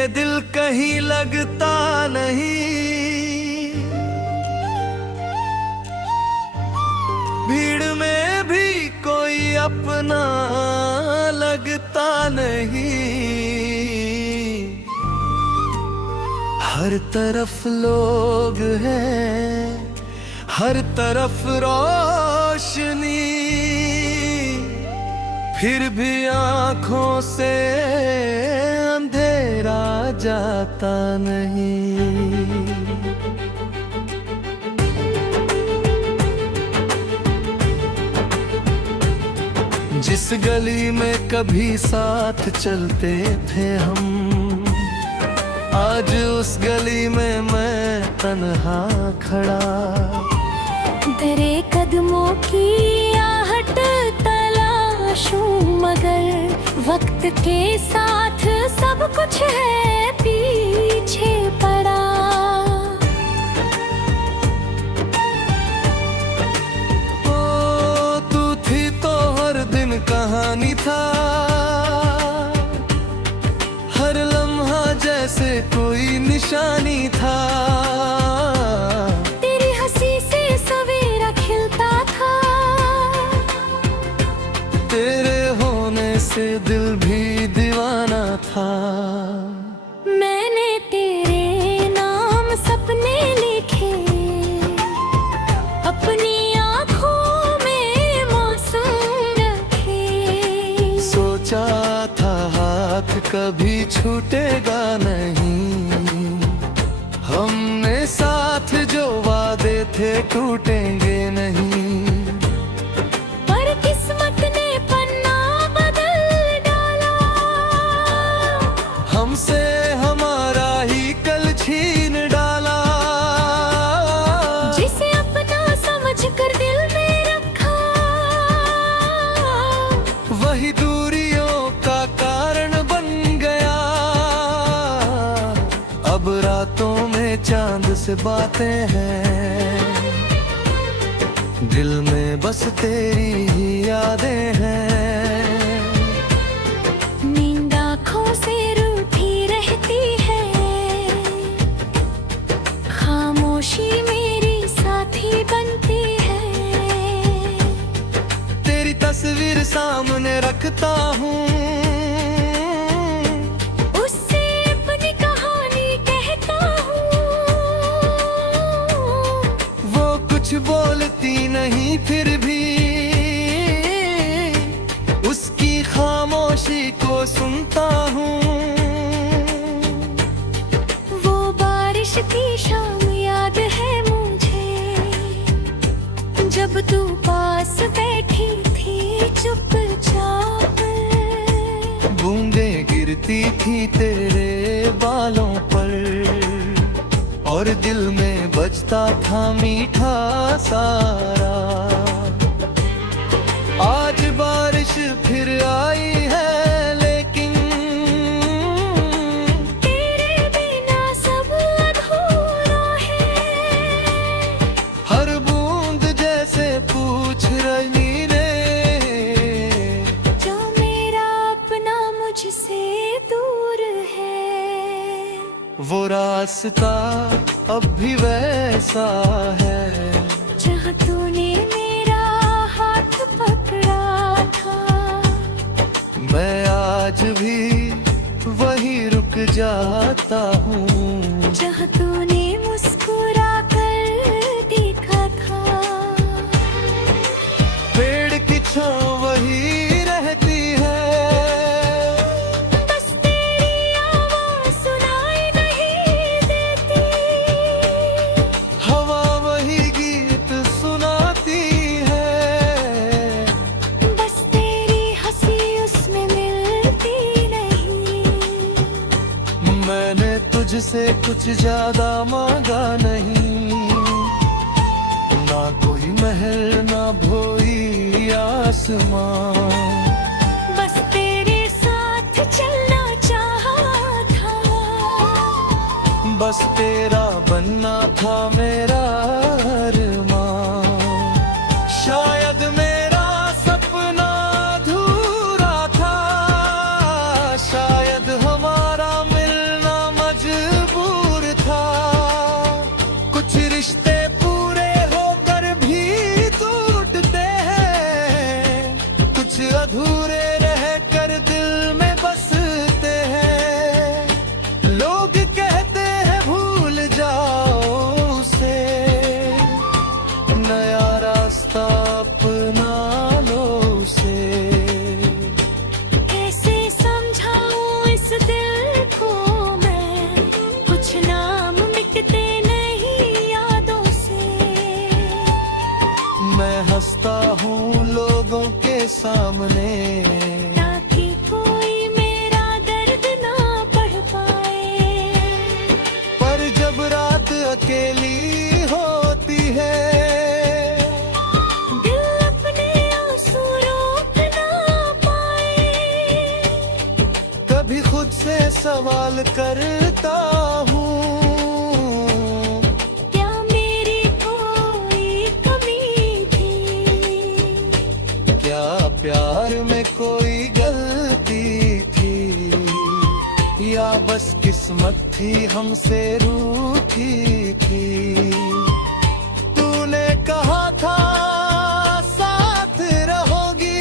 ये दिल कहीं लगता नहीं, भीड़ में भी कोई अपना लगता नहीं। हर तरफ लोग हैं, हर तरफ रोशनी, फिर भी आँखों से अंधेरा जाता नहीं। जिस गली में कभी साथ चलते थे हम, आज उस गली में मैं तन्हा खड़ा। तेरे कदमों की आहट तलाशूं, मगर वक्त के साथ सब कुछ है पीछे पड़ा। ओ तू थी तो हर दिन कहानी था, हर लम्हा जैसे कोई निशानी था। तेरी हंसी से सवेरा खिलता था, तेरे होने से दिल भी दीवाना था। मैंने तेरे नाम सपने लिखे, अपनी आँखों में मासूम रखे। सोचा था हाथ कभी छूटेगा नहीं, हमने साथ जो वादे थे टूटेंगे नहीं। पर किस्मत ने पन्ना बदल डाला, हमसे हमारा ही कल छीन डाला। जिसे अपना समझकर दिल में रखा, वही दूरियों का कारण बन गया। अब रातों में चांद से बातें हैं, दिल में बस तेरी ही यादें हैं। नींद आँखों से रूठी रहती है, खामोशी मेरी साथी बनती है। तेरी तस्वीर सामने रखता हूँ, उससे अपनी कहानी कहता हूँ। वो कुछ बोलती नहीं फिर भी उसकी खामोशी को सुनता हूँ। वो बारिश की शाम याद है मुझे, जब तू पास बैठी थी चुपचाप। बूंदें गिरती थी तेरे बालों पर, और दिल में बजता था मीठा सारा। आज बारिश फिर आई है, लेकिन तेरे बिना सब अधूरा है। हर बूंद जैसे पूछ रही रे, जो मेरा अपना मुझसे दूर है। वो रास्ता अब भी वैसा है, जहाँ तूने मेरा हाथ पकड़ा था। मैं आज भी वही रुक जाता हूँ, जहाँ तूने मुस्कुरा कर देखा था। पेड़ की छाँव वही रहती है, बस तेरी आवाज़ सुनाई नहीं देती। हवा वही गीत सुनाती है, बस तेरी हंसी उसमें मिलती नहीं। मैंने तुझसे कुछ ज्यादा मांगा नहीं, ना कोई महल ना भोई आसमां। बस तेरे साथ चलना चाहा था, बस तेरा बनना था मेरा अरमां। शायद मेरा सपना अधूरा था, शायद हमारा मिलना कर दिल में बसते हैं। लोग कहते हैं भूल जाओ उसे, नया रास्ता अपना लो उसे। कैसे समझाऊं इस दिल को मैं, कुछ नाम मिटते नहीं यादों से। मैं हंसता हूँ लोगों के सामने, ताकि कोई मेरा दर्द ना पढ़ पाए। पर जब रात अकेली होती है, दिल अपने आंसू रोक ना पाए। कभी खुद से सवाल करता हूँ, क्या मेरी कोई कमी थी? क्या प्यार में कोई गलती थी, या बस किस्मत थी हमसे रूठी थी। तूने कहा था साथ रहोगी,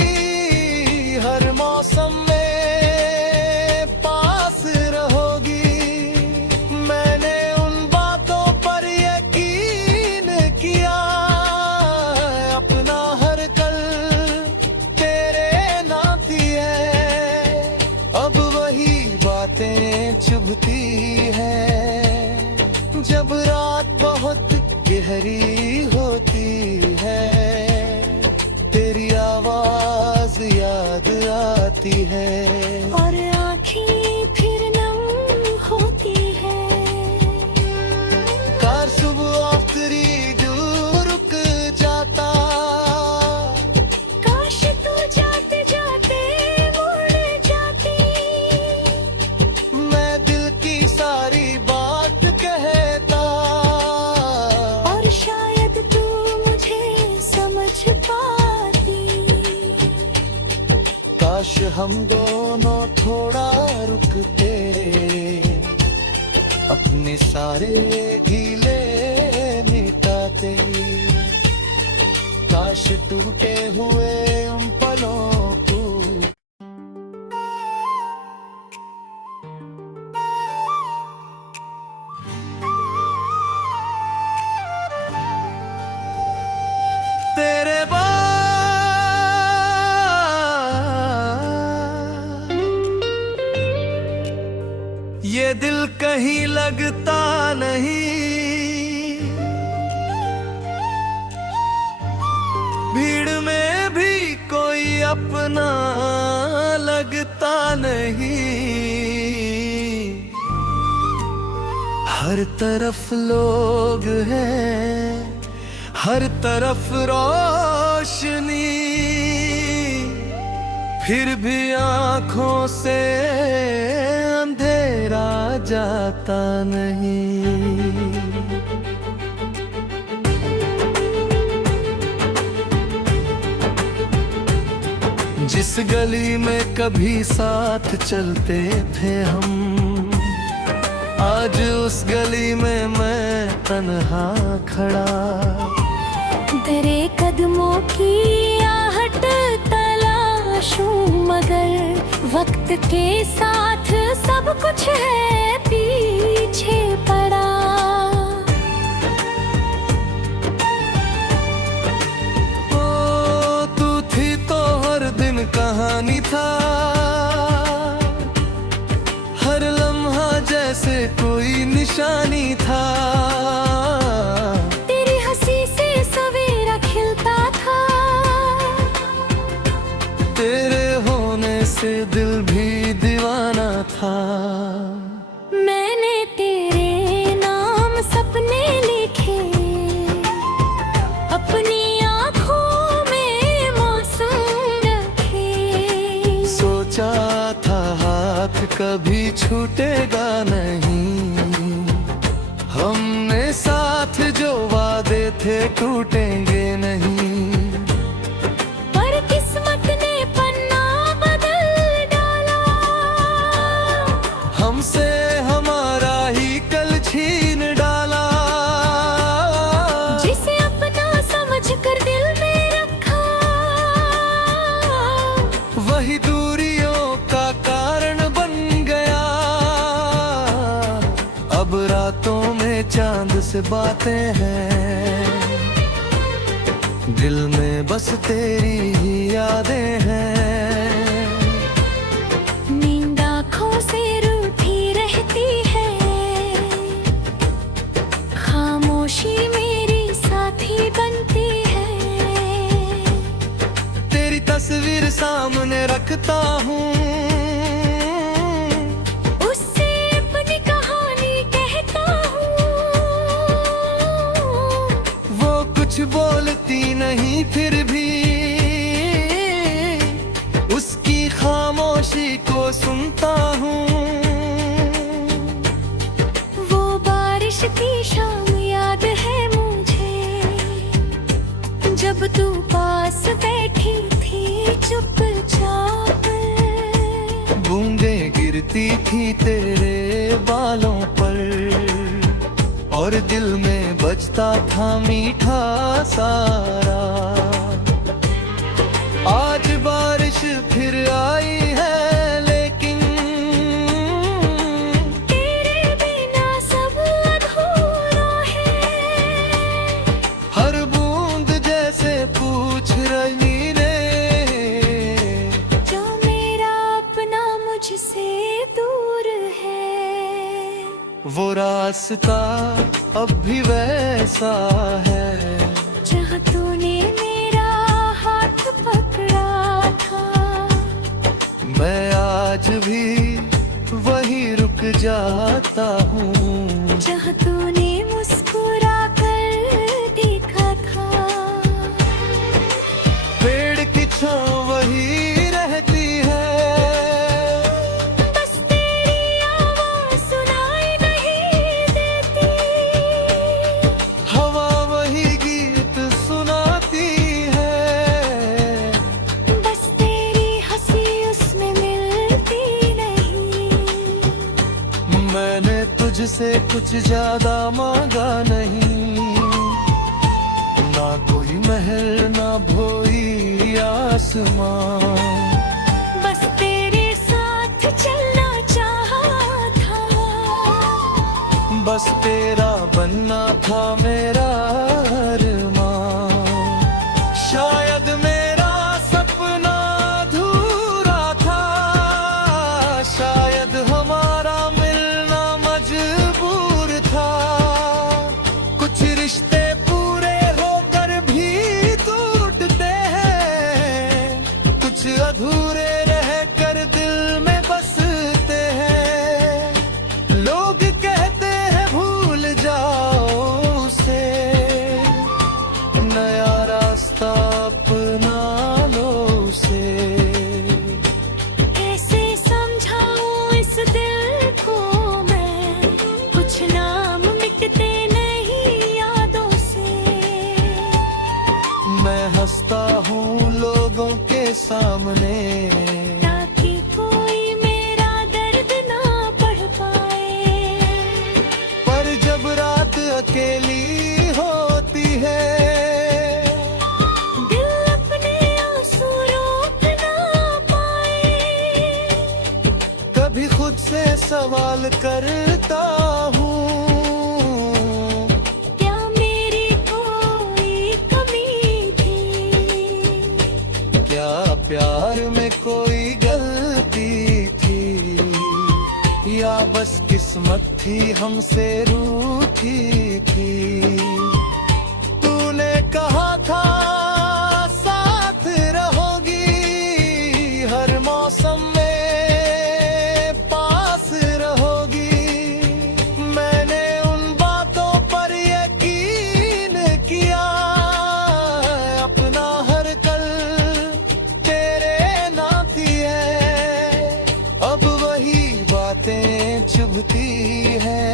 हर मौसम में पास रहोगी। मैंने उन बातों पर यकीन किया, अपना हर कल तेरे नाती है। अब वही बातें चुभती है, जब रात बहुत गहरी होती है। तेरी आवाज याद आती है, और आँखें फिर नम होती है। कार सुबह आखिरी दूर रुक जाता, काश तू जाते जाते मुड़ जाती। मैं दिल की सारी बात कहता, और शायद तू मुझे समझ पाती। काश हम दोनों थोड़ा रुकते, अपने सारे गीले मिटाते। काश टूटे हुए उन पलों को तेरे बाद ये दिल कहीं लगता नहीं। भीड़ में भी कोई अपना लगता नहीं। हर तरफ लोग हैं, हर तरफ रोशनी, फिर भी आँखों से अंधेरा जाता नहीं। जिस गली में कभी साथ चलते थे हम, आज उस गली में मैं तन्हा खड़ा। तेरे कदमों की आहट तलाशूं, मगर वक्त के साथ सब कुछ है पीछे पड़ा। ओ तू थी तो हर दिन कहानी था, हर लम्हा जैसे कोई निशानी था। तेरी हंसी से सवेरा खिलता था, तेरे होने से दिल भी दीवाना था। मैंने तेरे नाम सपने लिखे, अपनी आँखों में मौसम रखे। सोचा था हाथ कभी छूटेगा नहीं, हमने साथ जो वादे थे टूटेंगे नहीं। पर किस्मत ने पन्ना बदल डाला, हमसे हमारा ही कल छीन डाला। जिसे अपना समझ कर दिल में रखा, वही दूरियों रातों में चांद से बातें हैं, दिल में बस तेरी ही यादें हैं। नींद आँखों से रूठी रहती है, खामोशी मेरी साथी बनती है। तेरी तस्वीर सामने रखता हूँ, उससे अपनी कहानी कहता हूँ। वो कुछ बोलती नहीं फिर भी उसकी खामोशी को सुनता हूँ। वो बारिश की शाम याद है मुझे, जब तू पास बैठी थी चुपचाप। बूंदें गिरती थी तेरे बालों पर, और दिल में बजता था मीठा सारा। आज बारिश फिर आई है, लेकिन तेरे बिना सब अधूरा है। हर बूंद जैसे पूछ रही ने, जो मेरा अपना मुझसे दूर है। वो रास्ता अब भी वैसा है, जहाँ तूने मेरा हाथ पकड़ा था। मैं आज भी वही रुक जाता हूँ, जहाँ तूने मुस्कुरा कर देखा था। पेड़ की छाँव वही रहती है, बस तेरी आवाज़ सुनाई नहीं देती। हवा वही गीत सुनाती है, बस तेरी हंसी उसमें मिलती नहीं। मैंने तुझसे कुछ ज्यादा मांगा नहीं, ना कोई महल ना भोई आसमां, बस तेरे साथ चलना चाहा था। बस तेरा बनना था मेरा अरमां। शायद मेरा सपना अधूरा था, शायद हमारा मिलना मजबूर था। कुछ रिश्ते पूरे होकर भी टूटते हैं, कुछ अधूरे रहकर दिल में बसते हैं। लोग कहते हैं भूल जाओ उसे, नया रास्ता अपना लो उसे। कैसे समझाऊं इस दिल को मैं, कुछ नाम मिटते नहीं यादों से। मैं हंसता हूँ लोगों के सामने, ताकि कोई मेरा दर्द ना पढ़ पाए। पर जब रात अकेली होती है, दिल अपने आंसू रोक ना पाए। कभी खुद से सवाल करता हूँ, क्या मेरी कोई कमी थी? क्या प्यार में कोई गलती थी, या बस किस्मत थी हमसे रूठी थी। तूने कहा था साथ रहोगी, हर मौसम में पास रहोगी। मैंने उन बातों पर यकीन किया, अपना हर कल तेरे नाती है। अब वही बातें चुभती है,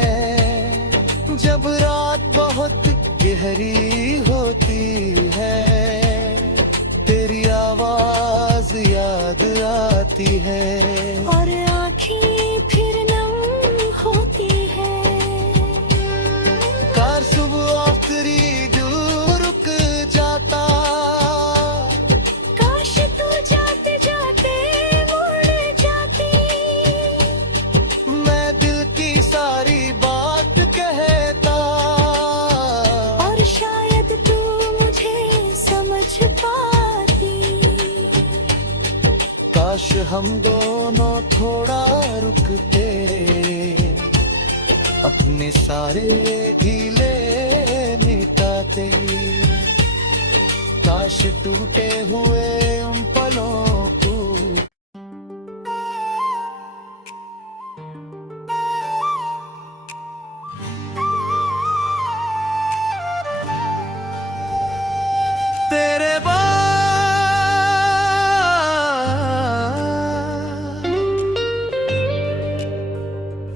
जब रात बहुत गहरी होती है। तेरी आवाज याद आती है, और आँखें फिर नम होती है। कार सुबह आखिरी जो रुक जाता, काश तू जाते जाते मुड़ जाती। मैं दिल की सारी बात कह हम दोनों थोड़ा रुकते, अपने सारे गीले मिटाते, काश टूटे हुए उन पलों को तेरे बाद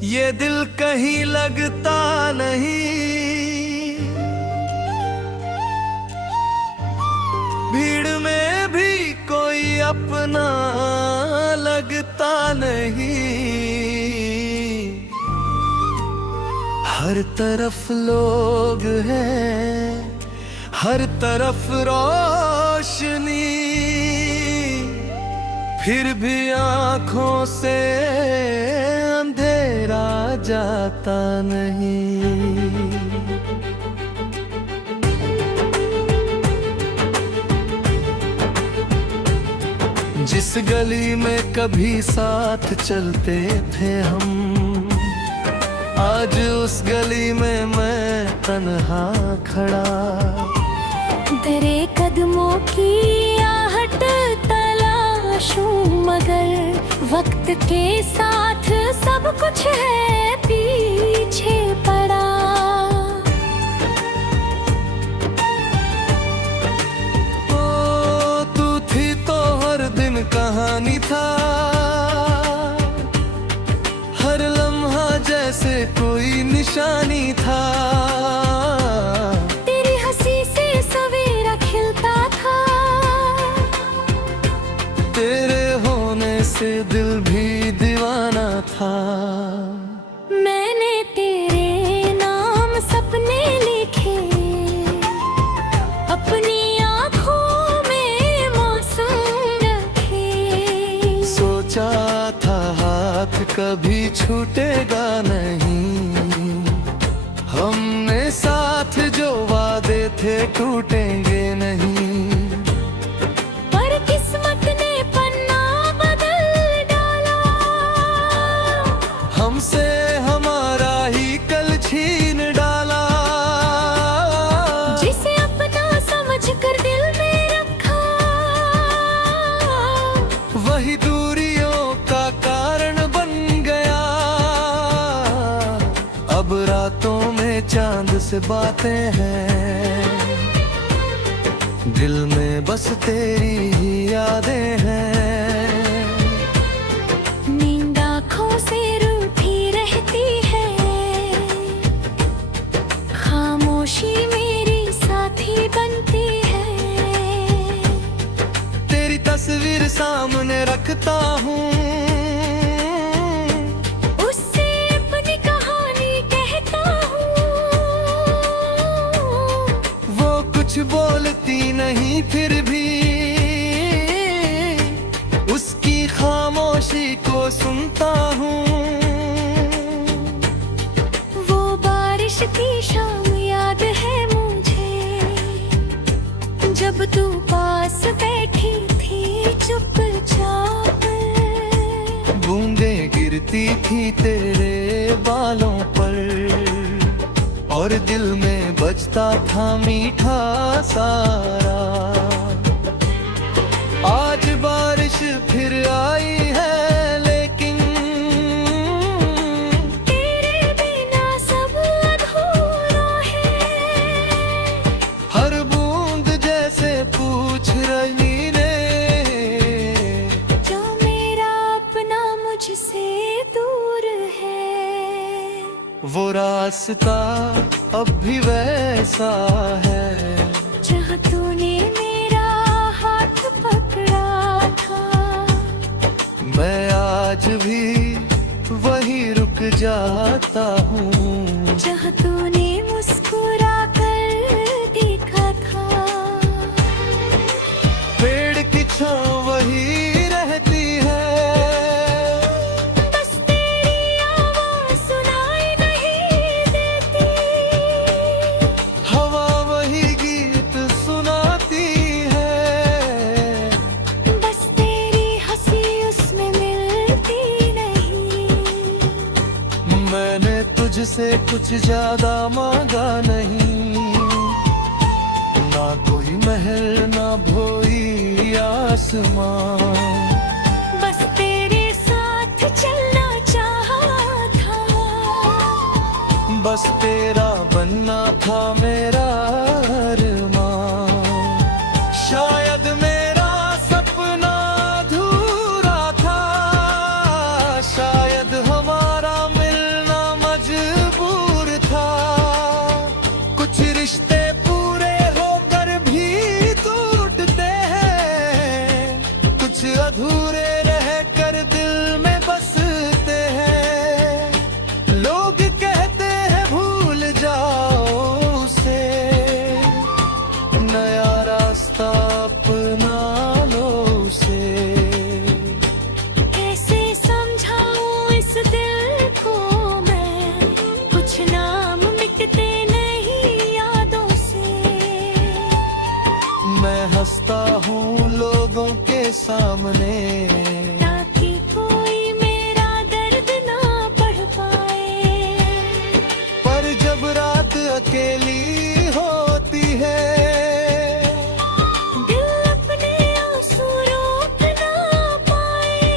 ये दिल कहीं लगता नहीं, भीड़ में भी कोई अपना लगता नहीं, हर तरफ लोग हैं, हर तरफ रोशनी, फिर भी आंखों से अंधेरा जाता नहीं। जिस गली में कभी साथ चलते थे हम, आज उस गली में मैं तन्हा खड़ा, तेरे कदमों की आहट तलाशूं, मगर वक्त के साथ सब कुछ है पीछे पड़ा। ओ तू थी तो हर दिन कहानी था, हर लम्हा जैसे कोई निशानी था, से दिल भी दीवाना था। मैंने तेरे नाम सपने लिखे, अपनी आँखों में मौसम रखे, सोचा था हाथ कभी छूटेगा नहीं, हमने साथ जो वादे थे टूटेंगे नहीं, पर किस्मत ने हमसे हमारा ही कल छीन डाला। जिसे अपना समझ कर दिल में रखा, वही दूरियों का कारण बन गया, अब रातों में चांद से बातें हैं, दिल में बस तेरी ही यादें हैं, नींद आँखों से खामोशी मेरी साथी बनती है, तेरी तस्वीर सामने रखता हूँ, उससे अपनी कहानी कहता हूँ, वो कुछ बोलती नहीं फिर भी उसकी खामोशी को सुनता हूँ, वो बारिश की शाम याद है मुझे, जब तू पास बैठी थी चुपचाप, बूंदें गिरती थी तेरे बालों पर, और दिल में बजता था मीठा सारा। आज बारिश फिर आई है, लेकिन तेरे बिना सब अधूरा है, हर बूंद जैसे पूछ रही ने, जो मेरा अपना मुझसे दूर है, वो रास्ता अब भी वैसा है, जहाँ तूने मेरा हाथ पकड़ा था, मैं आज भी वहीं रुक जाता हूँ, जहाँ तूने मुस्कुरा कर देखा था, पेड़ की छाँव वही रहती है, बस तेरी आवाज़ सुनाई नहीं देती, हवा वही गीत सुनाती है, बस तेरी हंसी उसमें तुझसे कुछ ज्यादा मांगा नहीं, ना कोई महल ना भोई आसमां, बस तेरे साथ चलना चाहा था, बस तेरा बनना था मेरा अरमां। शायद मेरा सपना अधूरा था, शायद हमारा मिलना मजबूर था। कुछ रिश्ते पूरे होकर भी टूटते हैं, कुछ अधूरे रहकर दिल में बसते हैं। लोग कहते हैं भूल जाओ उसे, नया रास्ता अपना लो उसे। कैसे समझाऊं इस दिल को मैं, कुछ नाम मिटते नहीं यादों से। मैं हंसता हूँ लोगों के सामने, ताकि कोई मेरा दर्द ना पढ़ पाए। पर जब रात अकेली होती है, दिल अपने आंसू रोक ना पाए।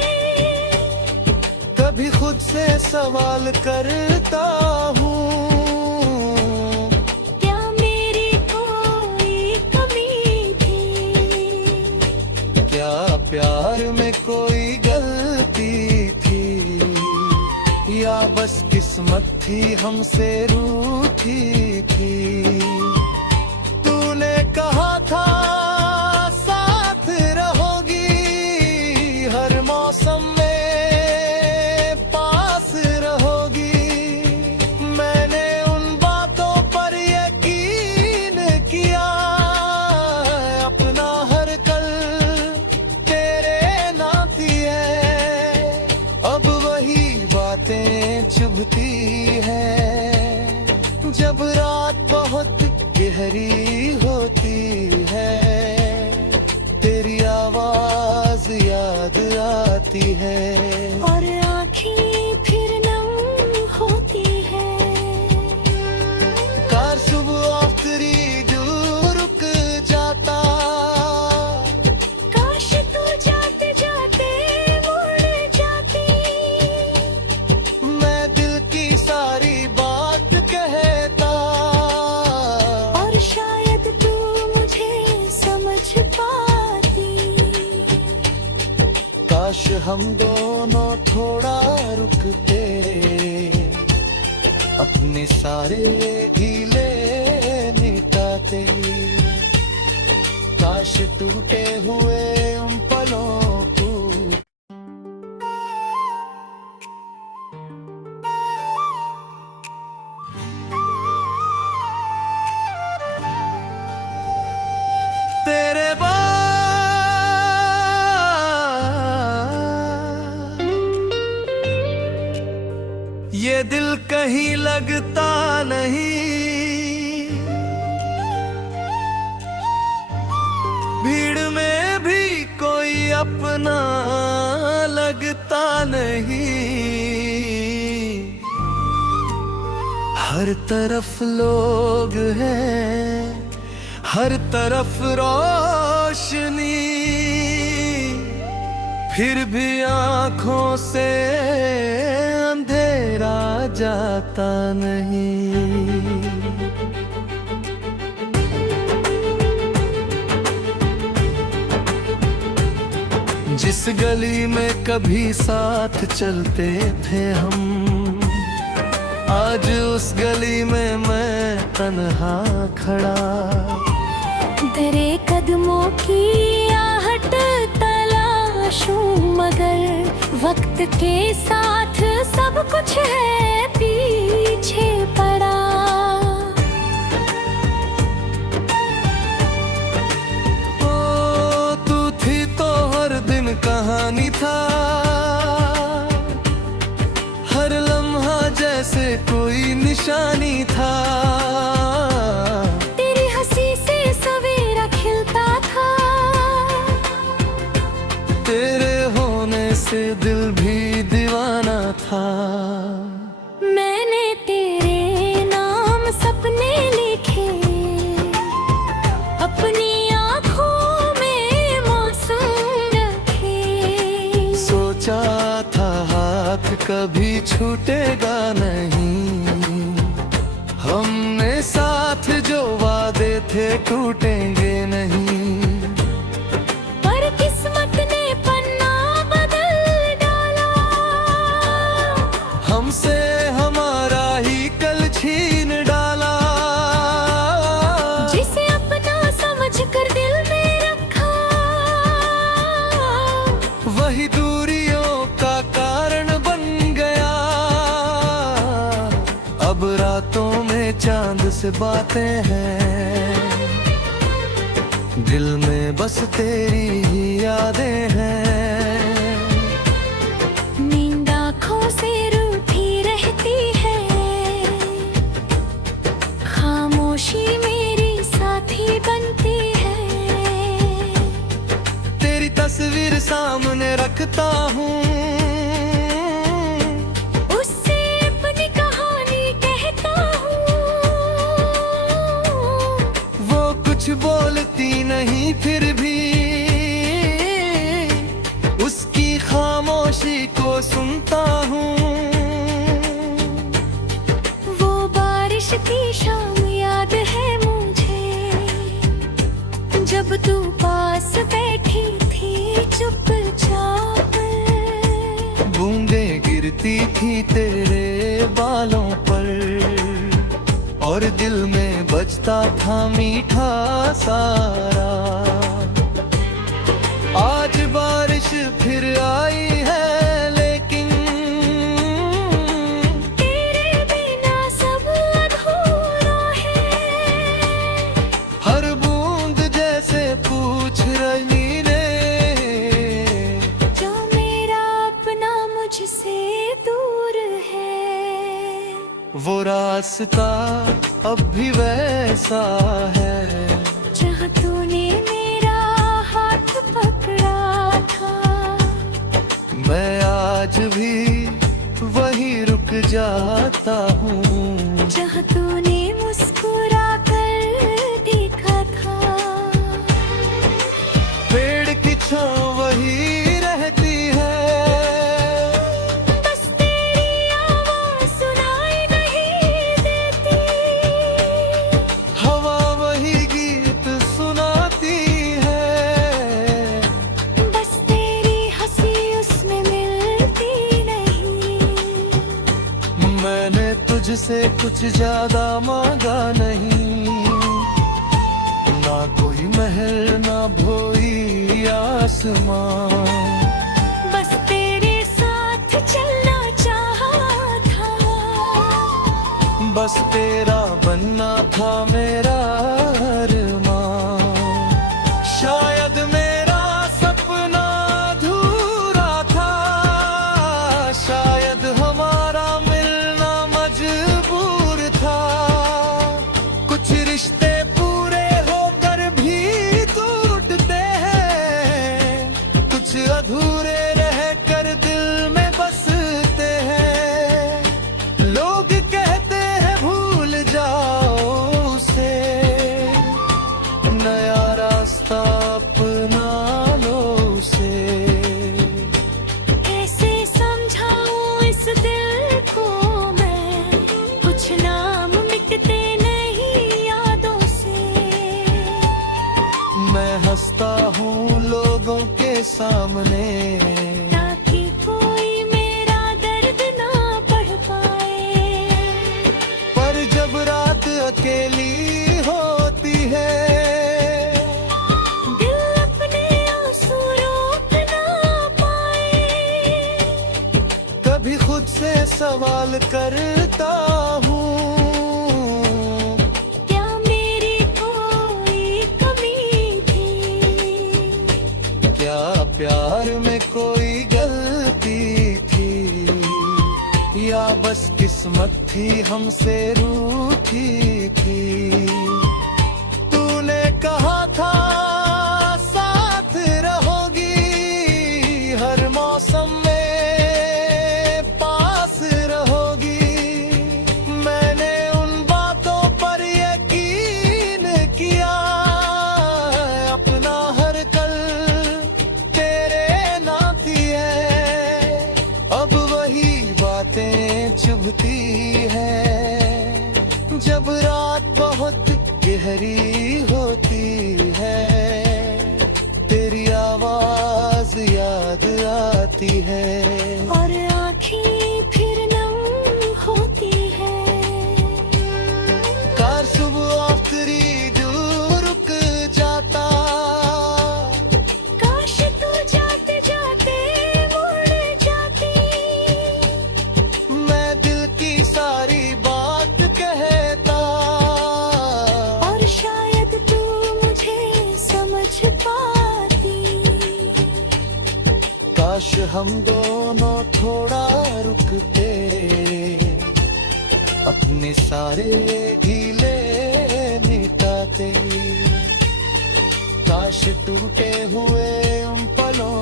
कभी खुद से सवाल करता हूँ, क्या मेरी कोई कमी थी, क्या प्यार में कोई गलती थी, या बस किस्मत थी हमसे रूठी थी। तूने कहा था साथ रहोगी, हर मौसम में पास रहोगी। मैंने उन बातों पर यकीन किया, अपना हर कल तेरे नाती है। अब वही बातें चुभती है, जब रात बहुत गहरी होती है। तेरी आवाज याद आती है, और आँखें फिर नम होती है। कार सुबह आखिरी जो रुक जाता, काश तू जाते जाते मुड़ जाती। मैं दिल की सारी बात कहता, और शायद तू मुझे समझ पाती। काश हम दोनों थोड़ा रुकते, अपने सारे ढीले मिटाते। काश टूटे हुए उन पलों को तेरे बाद ये दिल कहीं लगता नहीं, भीड़ में भी कोई अपना लगता नहीं। हर तरफ लोग हैं, हर तरफ रोशनी, फिर भी आँखों से अंधेरा जाता नहीं। जिस गली में कभी साथ चलते थे हम, आज उस गली में मैं तन्हा खड़ा। तेरे कदमों की आहट तलाशूं, मगर वक्त के साथ सब कुछ है पीछे पड़ा। ओ तू थी तो हर दिन कहानी था, हर लम्हा जैसे कोई निशानी था। तेरी हंसी से सवेरा खिलता था, तेरे होने से दिल भी दीवाना था। मैंने तेरे सपने लिखे, अपनी आँखों में मौसम रखे। सोचा था हाथ कभी छूटेगा नहीं, हमने साथ जो वादे थे टूटेंगे नहीं। पर किस्मत ने पन्ना बदल डाला, हमसे हमारा ही कल छीन डाला। जिसे अपना समझकर दिल में रखा, वही दूरियों का कारण बन गया। अब रातों में चांद से बातें हैं, दिल में बस तेरी ही यादें हैं। नींद आँखों से रूठी रहती है, खामोशी मेरी साथी बनती है। तेरी तस्वीर सामने रखता हूँ, उससे अपनी कहानी कहता हूँ। वो कुछ बोलती नहीं फिर भी उसकी खामोशी को सुनता हूँ। वो बारिश की शाम याद है मुझे, जब तू पास बैठी थी चुपचाप। बूंदें गिरती थी तेरे बालों पर, और दिल में बजता था मीठा सारा। आज बारिश फिर आई है, लेकिन तेरे बिना सब अधूरा है। हर बूंद जैसे पूछ रही ने, जो मेरा अपना मुझसे दूर है। वो रास्ता अब भी वैसा है, जहाँ तूने मेरा हाथ पकड़ा था। मैं आज भी वही रुक जाता हूँ, जहाँ तूने मुस्कुरा कर देखा था। पेड़ की छाँव वही रहती है, बस तेरी आवाज़ सुनाई नहीं देती। हवा वही गीत सुनाती है, बस तेरी हंसी उसमें मिलती नहीं। मैंने तुझसे कुछ ज्यादा मांगा नहीं, ना कोई महल ना भोई आसमां। बस तेरे साथ चलना चाहा था। बस तेरा बनना था मेरा अरमां। शायद मेरा सपना अधूरा था, शायद हमारा मिलना मजबूर था। कुछ रिश्ते पूरे होकर भी टूटते हैं, कुछ अधूरे रहकर दिल में बसते हैं। लोग कहते हैं भूल जाओ उसे, नया रास्ता अपना लो उसे। कैसे समझाऊं इस दिल को मैं, कुछ नाम मिटते नहीं यादों से। मैं हंसता हूँ लोगों के सामने, ताकि कोई मेरा दर्द ना पढ़ पाए। पर जब रात अकेली होती है, दिल अपने आंसू रोक ना पाए। कभी खुद से सवाल करता हूँ, क्या मेरी कोई कमी थी? क्या प्यार में कोई गलती थी, या बस किस्मत थी हमसे रूठी थी। तूने कहा था साथ रहोगी, हर मौसम में पास रहोगी। मैंने उन बातों पर बातें चुभती है, जब रात बहुत गहरी होती है, तेरी आवाज याद आती है। और आँखें फिर नम होती है। कार सुबह आखिरी जो रुक जाता, काश तू जाते जाते मुड़ जाती। मैं दिल की सारी बात कहता, और शायद तू मुझे समझ पाती। काश हम दोनों थोड़ा रुकते, अपने सारे ढीले मिटाते। काश टूटे हुए उन पलों